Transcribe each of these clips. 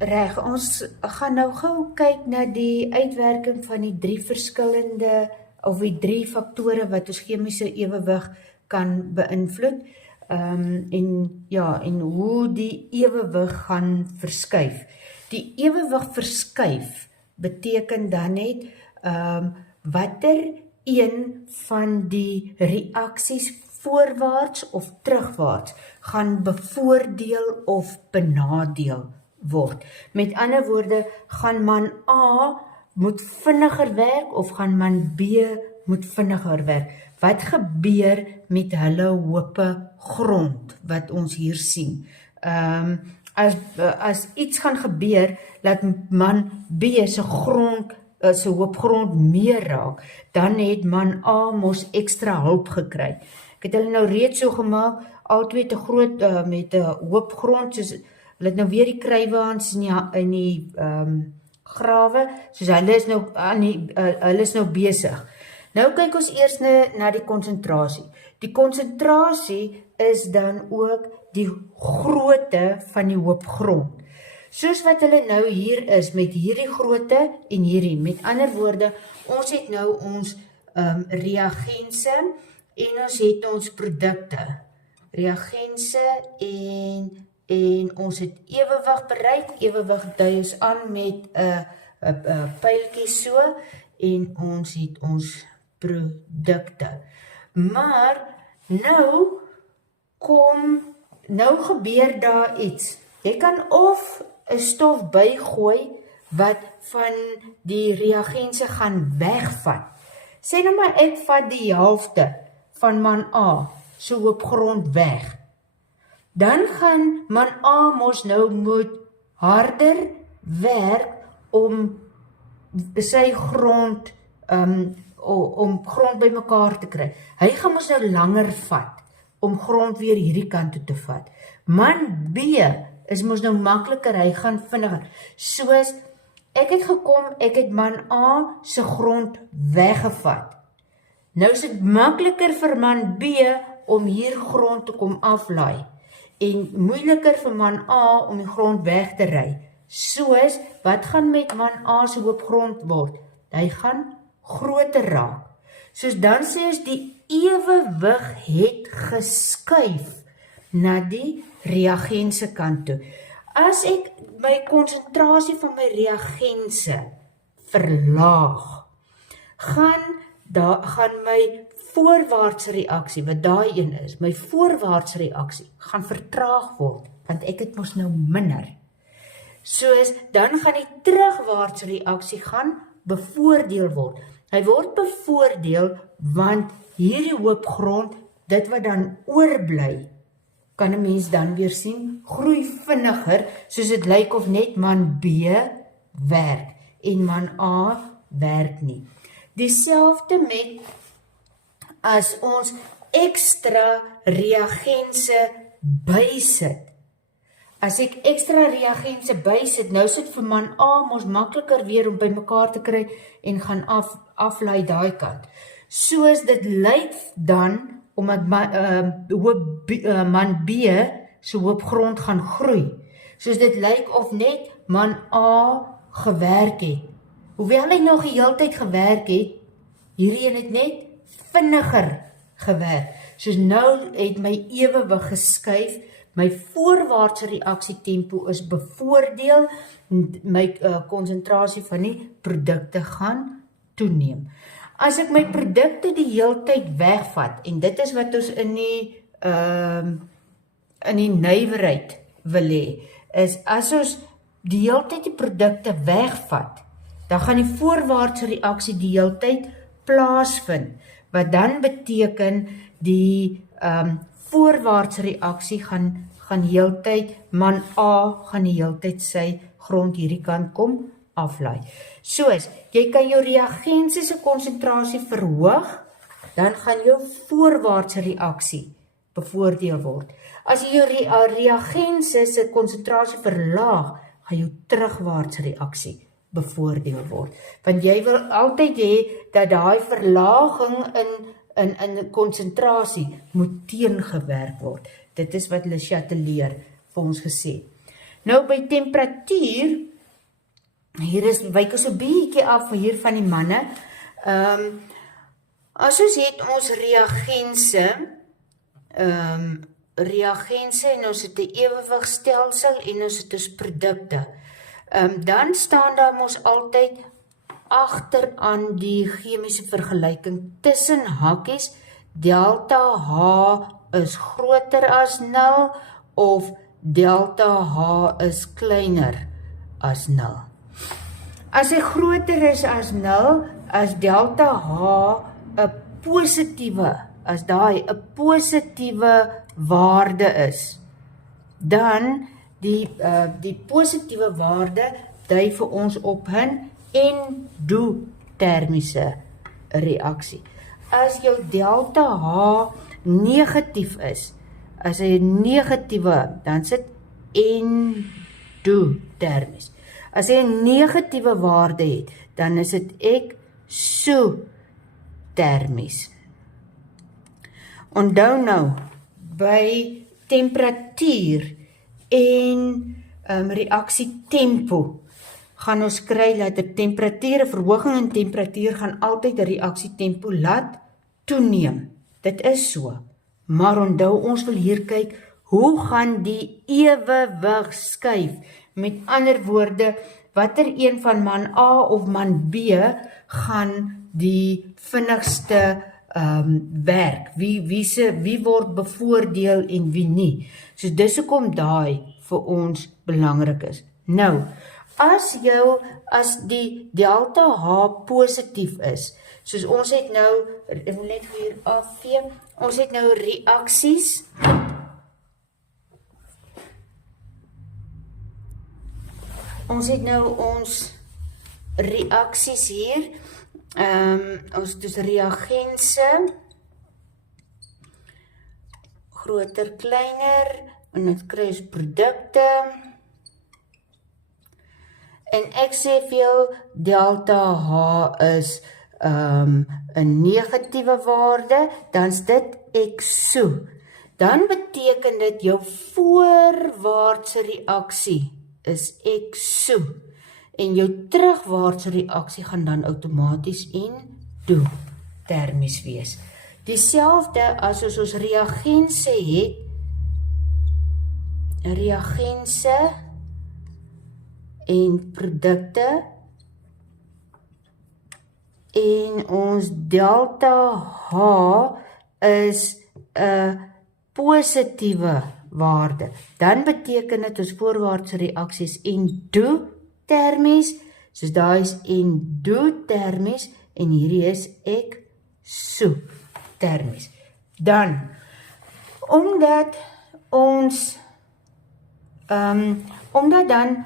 Reg, ons gaan nou gou kyk na die uitwerking van die 3 verskillende of die 3 faktore wat ons chemiese ewewig kan beïnvloed. En hoe die ewewig gaan verskuif. Die ewewig verskuif beteken dan net watter een van die reaksies voorwaarts of terugwaarts gaan bevoordeel of benadeel word. Met ander woorde, gaan man A moet vinniger werk of gaan man B moet vinniger werk? Wat gebeur met hulle hope grond wat ons hier sien? As iets gaan gebeur, laat man B se grond, se hoop grond meer raak, dan het man A mos ekstra hulp gekry. Ek het hulle nou reeds so gemaak, albei te groot met 'n hoop grond, soos hulle het nou weer die kruiwaans in die grawe, soos hulle is nou besig. Nou kyk ons eers na die konsentrasie. Die konsentrasie is dan ook die grootte van die hoop grond. Soos wat hulle nou hier is, met hierdie grootte en hierdie. Met ander woorde, ons het nou ons reagense en ons het ons produkte. Reagense en ons het ewewig bereik. Ewewig dui ons aan met 'n pyltjie so en ons het ons produkte. Maar nou gebeur daar iets. Jy kan of 'n stof bygooi wat van die reagense gaan wegvat. Sê nou maar ek vat die helfte van man A se hoop grond weg. Dan gaan man A mos nou moet harder werk om sy grond om grond bymekaar te kry. Hy gaan mos nou langer vat om grond weer hierdie kant toe te vat. Man B is mos nou makliker, hy gaan vinniger. Soos ek het man A se grond weggevat. Nou is dit makliker vir man B om hier grond te kom aflaai en moeiliker vir man A om die grond weg te ry. Soos, wat gaan met man A se hoop grond word? Hy gaan groter raak. Soos dan sê ons die ewewig het geskuif na die reagense kant toe. As ek my konsentrasie van my reagense verlaag, gaan my voorwaartse reaksie, wat daai een is, my voorwaartse reaksie, gaan vertraag word, want ek het mos nou minder. Soos, dan gaan die terugwaartse reaksie gaan bevoordeel word. Hy word bevoordeel, want hierdie hoop grond, dit wat dan oorbly, kan 'n mens dan weer sien, groei vinniger, soos dit lyk of net man B werk, en man A werk nie. Dieselfde met, as ons ekstra reagense bysit. As ek ekstra reagense bysit, nou sit vir man A mos makliker weer om by mekaar te kry en gaan aflaai daai kant. Soos dit lyk dan, omdat man B se hoop grond gaan groei. Soos dit lyk of net man A gewerk het. Hoewel hy nog die hele tyd gewerk het, hierdie een het net vinniger gewerk. Soos nou het my ewewig geskuif, my voorwaartse reaksietempo is bevoordeel, my konsentrasie van die produkte gaan toeneem. As ek my produkte die hele tyd wegvat, en dit is wat ons in die nywerheid wil hê, is as ons die hele tyd die produkte wegvat, dan gaan die voorwaartse reaksie die hele tyd plaasvind, wat dan beteken die voorwaartse reaksie gaan heeltyd, man A gaan die heeltyd sy grond hierdie kant kom aflaai. Soos, jy kan jou reagense se konsentrasie verhoog, dan gaan jou voorwaartse reaksie bevoordeel word. As jy jou reagense se konsentrasie verlaag, gaan jou terugwaartse reaksie bevoordeel word. Want jy wil altyd hê dat daai verlaging in konsentrasie moet teengewerk word. Dit is wat Le Chatelier vir ons gesê. Nou by temperatuur, wyk ons 'n bietjie af hier van die manne. As ons het ons reagense en ons het 'n ewewigstelsel en ons het ons produkte. Dan staan daar mos altyd agteraan die chemiese vergelyking tussen hakies, delta H is groter as 0 of delta H is kleiner as 0. As hy groter is as 0, as delta H 'n positiewe, as daai 'n positiewe waarde is, dan die positiewe waarde dui vir ons op 'n endotermiese reaksie. As jou delta H negatief is, as hy negatiewe, dan sit endotermies. As hy 'n negatiewe waarde het, dan is dit exotermies. Onthou nou, by temperatuur en reaksietempo gaan ons kry dat 'n temperatuur, 'n verhoging in temperatuur gaan altyd 'n reaksietempo laat toeneem. Dit is so. Maar onthou, ons wil hier kyk, hoe gaan die ewewig skuif? Met ander woorde, watter een van man A of man B gaan die vinnigste werk? Wie word bevoordeel en wie nie? So dis hoekom daai vir ons belangrik is. Nou, as die delta H positief is, soos ons het nou, ek moet net hier afvee, ons het nou reaksies, ons het nou ons reaksies hier, ons het dus reagense, groter, kleiner, en dit kry ons produkte, en ek sê vir jou, delta H is 'n negatiewe waarde, dan is dit exo. Dan beteken dit jou voorwaartse reaksie is exo. En jou terugwaartse reaksie gaan dan outomaties endotermies wees. Dieselfde as ons reagense het, reagense en produkte, en ons delta H is 'n positiewe waarde. Dan beteken dit ons voorwaartse reaksies endotermies, soos daai is endotermies en hierdie is exotermies. Dan, omdat dan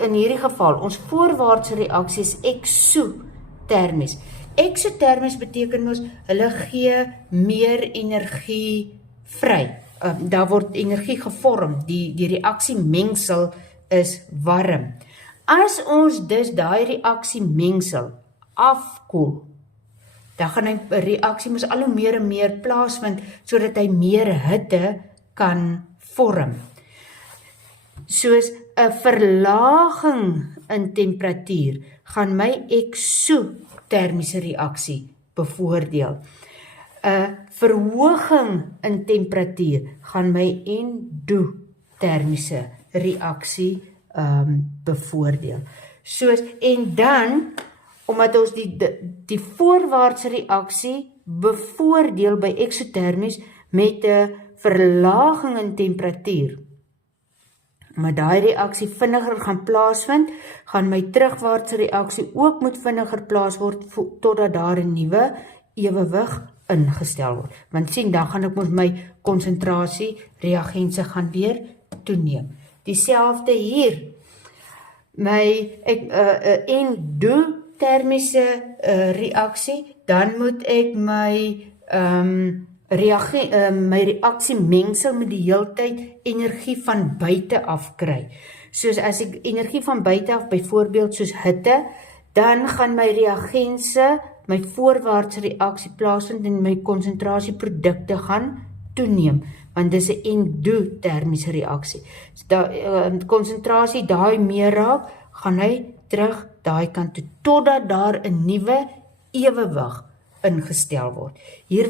in hierdie geval, ons voorwaartse reaksie is exotermies. Exotermies beteken ons, hulle gee meer energie vry. Daar word energie gevorm, die reaksiemengsel is warm. As ons dus daai reaksiemengsel afkoel, dan gaan die reaksie mos al hoe meer en meer plaasvind, sodat hy meer hitte kan vorm. Soos 'n verlaging in temperatuur gaan my exotermiese reaksie bevoordeel. 'n Verhoging in temperatuur gaan my endotermiese reaksie bevoordeel. En dan, omdat ons die voorwaartse reaksie bevoordeel by exotermies met 'n verlaging in temperatuur, maar daai reaksie vinniger gaan plaasvind, gaan my terugwaartse reaksie ook moet vinniger plaas word totdat daar 'n nuwe ewewig ingestel word. Want sien, dan gaan ek mos my konsentrasie reagense gaan weer toeneem. Dieselfde hier. My endotermiese reaksie, dan moet ek my reaksiemengsel met die heeltyd energie van buite af kry. Soos as ek energie van buite af, byvoorbeeld soos hitte, dan gaan my reagense, my voorwaartse reaksie plaasvind en my konsentrasieprodukte gaan toeneem. want dis 'n endotermiese reaksie. So konsentrasie daai meer raak, gaan hy terug daai kant toe, totdat daar 'n nuwe ewewig ingestel word. Hier,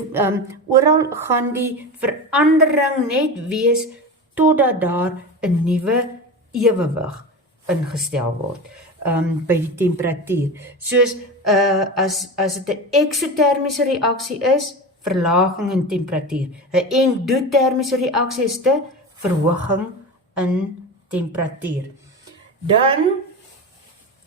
oral gaan die verandering net wees, totdat daar 'n nuwe ewewig ingestel word, by die temperatuur. Soos, as dit 'n eksotermiese reaksie is, verlaging in temperatuur. 'n endotermiese reaksie is 'n verhoging in temperatuur. Dan